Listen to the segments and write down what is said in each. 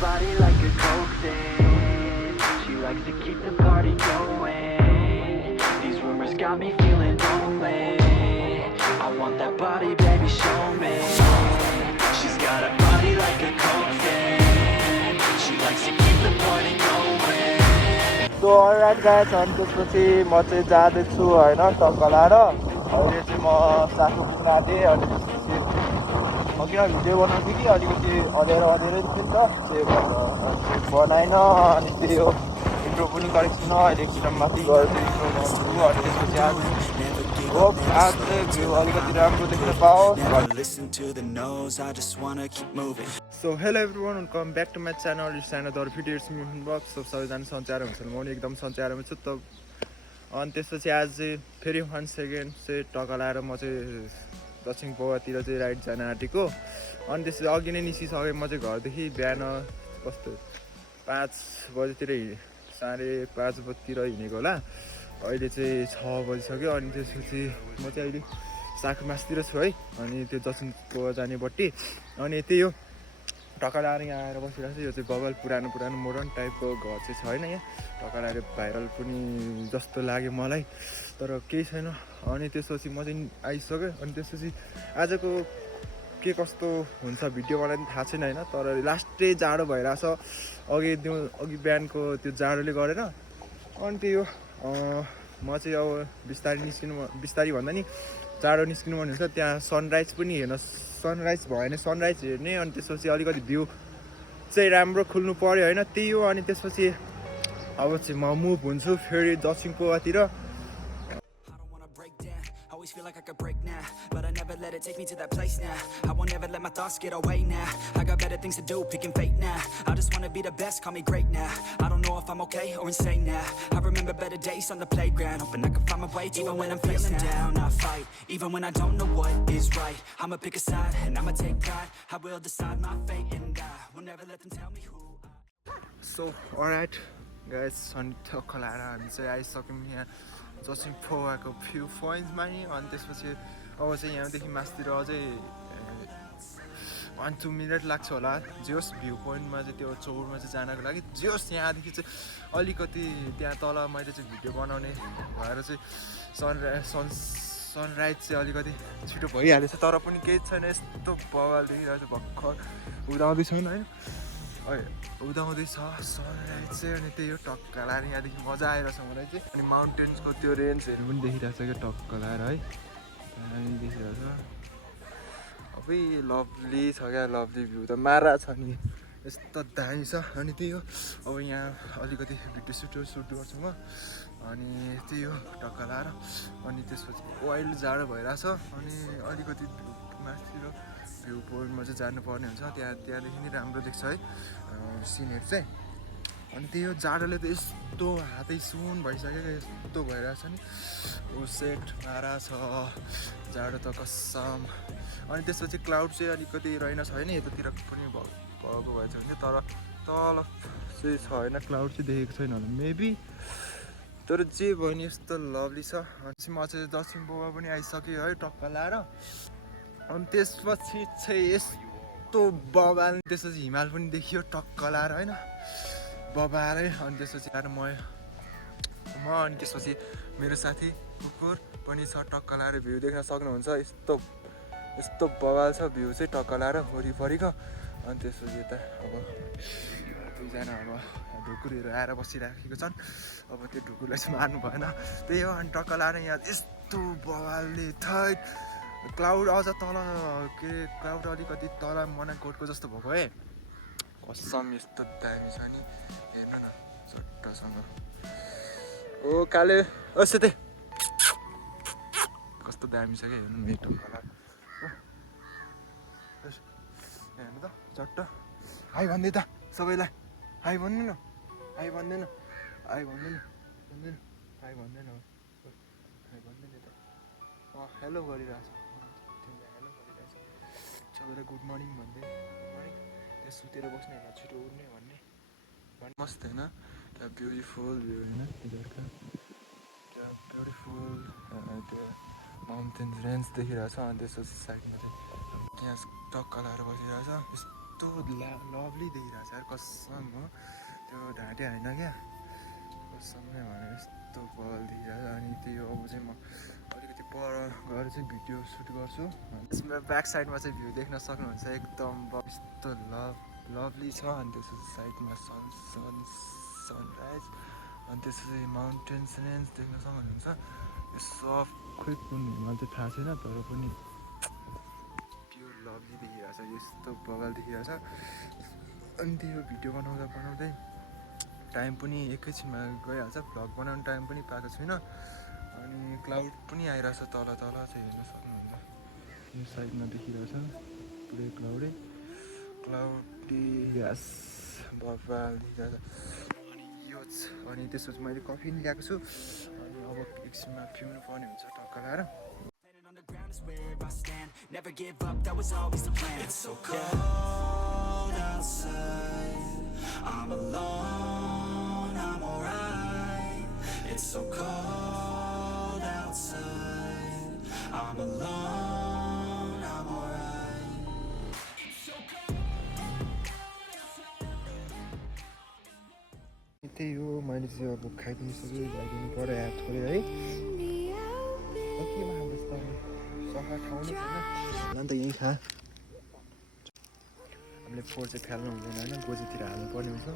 body like a coke thing. She likes to keep the party going. These rumors got me feeling lonely. I want that body, baby, show me. She's got a body like a coke thing. She likes to keep the party going. So alright guys, अनि त्यसपछि म चाहिँ जाँदैछु होइन टक्क लाएर अहिले चाहिँ म साथो पुग्न आँटेँ अनि त्यसपछि अघि भिडियो बनाउँथेँ कि अलिकति अँध्यारो अँध्यारै थियो नि त त्यही भएर बनाएन अनि त्यही हो इन्ट्रो पनि गरेको छुइनँ अहिले एकदम माथि गएर चाहिँ इन्ट्रो गर्छु अनि त्यसपछि आज होप आज चाहिँ भ्यू अलिकति राम्रो देख्न पाओस्। So hello everyone welcome back to my channel it's another video it's me Bucks. So सबैजना सन्चै हुन्छ म पनि एकदम सन्चै छु त। अनि त्यसपछि आज चाहिँ फेरि 1 सेकेन्ड चाहिँ टक्का लाएर म चाहिँ दक्षिण पौवातिर चाहिँ राइड जान आँटेको। अनि त्यसपछि अघि नै निस्किसकेँ म चाहिँ घरदेखि बिहान कस्तो 5 बजीतिर 5:30 बजीतिर हिँडेको होला। अहिले चाहिँ 6 बजिसक्यो। अनि त्यसपछि म चाहिँ अहिले साखुमासतिर छु है, अनि त्यो दक्षिण पौवा जानेपट्टि। अनि त्यही हो टक्का लाएर यहाँ आएर बसिरहेको छु। यो चाहिँ बगल पुरानो मोडर्न टाइपको घर चाहिँ छैन यहाँ, टक्का लाएर भाइरल पनि जस्तो लाग्यो मलाई, तर केही छैन। अनि त्यसपछि म चाहिँ आइसकेँ। अनि त्यसपछि आजको के कस्तो हुन्छ भिडियो मलाई पनि थाहा छैन होइन, तर लास्टै जाडो भइरहेछ अघि बिहानको त्यो जाडोले गरेर। अनि त्यही हो म चाहिँ अब बिस्तारी भन्दा नि चाँडो निस्किनु मन हुन्छ। त्यहाँ सनराइज पनि सनराइज भयो भने सनराइज हेर्ने, अनि त्यसपछि अलिकति भ्यू चाहिँ राम्रो खुल्नु पऱ्यो होइन, त्यही हो। अनि त्यसपछि अब चाहिँ म मुभ हुन्छु फेरि दक्षिण पौवातिर। Feel like I could break now, but I never let it take me to that place now. I won't ever let my thoughts get away now. I got better things to do, picking fate now. I just wanna be the best, call me great now. I don't know if I'm okay or insane now. I remember better days on the playground, hoping I can find my way. Even when I'm feeling down, I fight. Even when I don't know what is right, I'ma pick a side and I'ma take pride. I will decide my fate and I will never let them tell me who I. So alright guys, अनि टक्का लाएर हामी चाहिँ आइसक्यौँ यहाँ दक्षिण पौवाको view पोइन्टमा नि। अनि त्यसपछि अब चाहिँ यहाँदेखि मासतिर अझै 1-2 मिनट लाग्छ होला। जोस् भ्यू पोइन्टमा चाहिँ त्यो चौरमा चाहिँ जानको लागि जोस् यहाँदेखि चाहिँ अलिकति त्यहाँ तल मैले चाहिँ भिडियो बनाउने भएर चाहिँ सनराइज चाहिँ अलिकति छिटो भइहालेछ, तर पनि केही छैन। यस्तो बवाल देखिरहेको छ, भर्खर उदाउँदैछन् होइन, उदाउँदैछ सनराइज चाहिँ। अनि त्यही हो टक्का लाएर यहाँदेखि मजा आइरहेछ मलाई चाहिँ। अनि माउन्टेन्सको त्यो रेन्जहरू पनि देखिरहेछ क्या टक्का लाएर है, दामी देखिरहेछ। अबै लभली छ क्या, लभली भ्यू त मारा छ नि, यस्तो दामी छ। अनि त्यही हो अब यहाँ अलिकति भिडियो सुट गर्छु म। अनि त्यही हो टक्का लाएर। अनि त्यसपछि वाइल्ड जाडो भइरहेछ, अनि अलिकति माथितिर भ्यू पोइन्टमा चाहिँ जानुपर्ने हुन्छ, त्यहाँदेखि नै राम्रो देख्छ है सिनहरू चाहिँ। अनि त्यही हो जाडोले त यस्तो हातै सुन भइसक्यो क्या, यस्तो भइरहेछ नि, सेट मारा छ जाडो त कसम। अनि त्यसपछि क्लाउड चाहिँ अलिकति रहेन छैन, यतातिर पनि भएको भएछ भने, तर तल चाहिँ छैन, क्लाउड चाहिँ देखेको छैन होला मेबी, तर जे भयो नि यस्तो लभली छ। अनि म चाहिँ दक्षिण पौवा पनि आइसक्यो है टक्का लाएर। अनि त्यसपछि चाहिँ यस्तो बबाल, त्यसपछि हिमाल पनि देखियो टक्का लाएर होइन, बबालै। अनि त्यसपछि आएर म अनि त्यसपछि मेरो साथी कुकुर पनि छ, टक्का लाएर भ्यू देख्न सक्नुहुन्छ। यस्तो बबाल छ भ्यू चाहिँ टक्का लाएर वरिपरिको। अनि त्यसपछि यता अब दुईजना अब ढुकुरहरू आएर बसिराखेको छन्, अब त्यो ढुकुरलाई चाहिँ मार्नु भएन, त्यही हो। अनि टक्का लाएर यहाँ यस्तो बवालले थैट क्लाउड अझ तल के क्लाउड अलिकति तल मनाकोटको जस्तो भएको है, कसम यस्तो दामी छ नि, हेर्नु न चट्टसँग। ओ काले असेते कस्तो दामी छ क्या, हेर्नु न यो टक्का हेर्नु त चट्ट। हाई भन्दै त सबैलाई, हाई भन्नु न, हाई भन्दैन, हाई भन्दैन, हाई भन्दैन, हाई भन्दैन त हेलो गरिरहेछ, तिमीलाई हेलो गरिरहेछ, सबैलाई गुड मर्निङ भन्दै, गुड मर्निङ। त्यहाँ सुतेर बस्ने होइन, छिटो उठ्ने भन्ने मस्त होइन। त्यहाँ ब्युटिफुल भ्यू होइन, त्यहाँ ब्युटिफुल त्यो माउन्टेन रेन्ज देखिरहेछ। अनि त्यसपछि साइडमा चाहिँ त्यहाँ टक्का लाएर बसिरहेछ, यस्तो लभली देखिरहेको छ यार कसम हो त्यो ढाँटे होइन क्या कसमले भने यस्तो बल देखिरहेको छ अनि त्यो अब चाहिँ म अलिकति पर गएर चाहिँ भिडियो सुट गर्छु त्यसमा ब्याक साइडमा चाहिँ भ्यू देख्न सक्नुहुन्छ एकदम यस्तो लभली छ अनि त्यसको साइडमा सनराइज अनि त्यसपछि माउन्टेन्स रेन्ज देख्न सक्नुहुन्छ यो सब खोइ कुन हिमाल चाहिँ थाहा छैन तर पनि प्योर लभली देखिरहेको छ यस्तो बगाल देखिरहेको छ अनि त्यो भिडियो बनाउँदै टाइम पनि एकैछिनमा गइहाल्छ भ्लग बनाउने टाइम पनि पाएको छुइनँ अनि क्लाउड पनि आइरहेछ तल चाहिँ हेर्न सक्नुहुन्छ यो साइडमा देखिरहेछ पुरै क्लाउडी ग्यास बबाल देखिरहेछ अनि त्यसपछि मैले कफी पनि ल्याएको छु अनि अब एकछिनमा पिउनु पर्ने हुन्छ टक्क लगाएर Planet on the ground is where I stand. Never give up, that was always the plan. It's so cold outside. I'm alone, I'm alright. It's so cold outside. I'm alone, I'm alright. त्यही हो मैले चाहिँ अब खाइदिनु सक्छु ल्याइदिनु पऱ्यो हात छोडेर है केमा हाल्दैछ तपाईँ सफा ठाउँ नै छैन अन्त यहीँ खा हामीले फोहोर चाहिँ फाल्नु हुँदैन होइन गोजीतिर हाल्नुपर्ने हुन्छ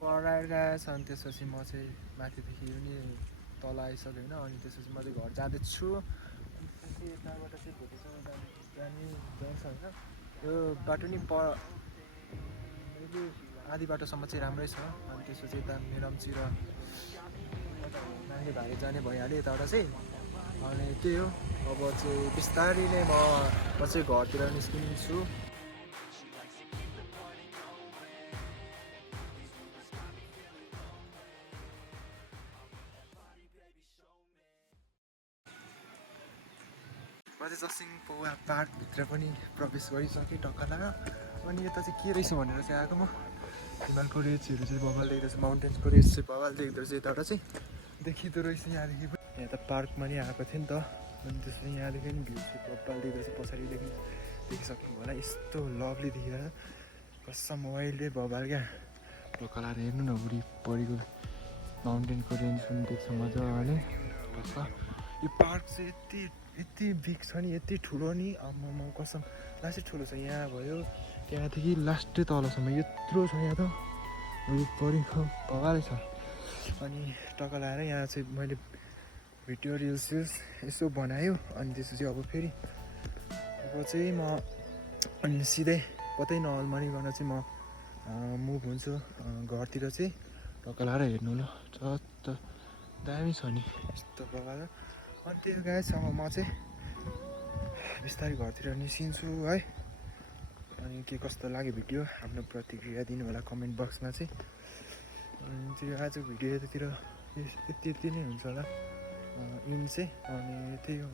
पढाइरहेछ अनि त्यसपछि म चाहिँ माथिदेखि पनि तल आइसकेँ होइन अनि त्यसपछि म चाहिँ घर जाँदैछु अनि त्यसपछि यताबाट चाहिँ भोलिसम्म जान्छ होइन यो बाटो नि मैले आधी बाटोसम्म चाहिँ राम्रै छ अनि त्यसपछि यता मेरम्ची र नाङ्गे भारी जाने भइहाल्यो यताबाट चाहिँ अनि त्यही हो अब चाहिँ बिस्तारै नै म चाहिँ घरतिर निस्किन्छु म चाहिँ जसिङ पौवा पार्कभित्र पनि प्रवेश गरिसकेँ टक्क लगाएर अनि यता चाहिँ के रहेछ भनेर चाहिँ आएको म हिमालको रेन्जहरू चाहिँ बबाल देख्दो रहेछ माउन्टेन्सको रेन्ज चाहिँ बबाल देख्दो रहेछ यताबाट चाहिँ देखिँदो रहेछ यहाँदेखि पनि यहाँ त पार्कमा नि आएको थियो नि त अनि त्यसपछि यहाँदेखि पनि भ्यू चाहिँ बबाल देख्दो रहेछ पछाडिदेखि देखिसक्नु होला यस्तो लभली देखिरहेको कसम वाइल्डै बबाल क्या टक्क लगाएर हेर्नु न वरिपरिको माउन्टेनको रेन्ज पनि देख्छ मजाले टक्क यो पार्क चाहिँ यति बिग छ नि यति ठुलो नि आम्मामा कसम लास्टै ठुलो छ यहाँ भयो त्यहाँदेखि लास्टै तलसम्म यत्रो छ यहाँ त वरिपरि भगालै छ अनि टक्क लगाएर यहाँ चाहिँ मैले भिडियो रिल्स यसो बनायो अनि त्यसपछि अब फेरि अब चाहिँ म अनि सिधै कतै नअल्मनिकन चाहिँ म मुभ हुन्छु घरतिर चाहिँ टक्क लगाएर हेर्नु ल त दामी छ नि यस्तो प्रकार अनि त्यो गाइस अब म चाहिँ बिस्तारै घरतिर निस्किन्छु है अनि के कस्तो लाग्यो भिडियो आफ्नो प्रतिक्रिया दिनु होला कमेन्ट बक्समा चाहिँ अनि त्यो आजको भिडियो यतातिर यति नै हुन्छ होला इन चाहिँ अनि त्यही हो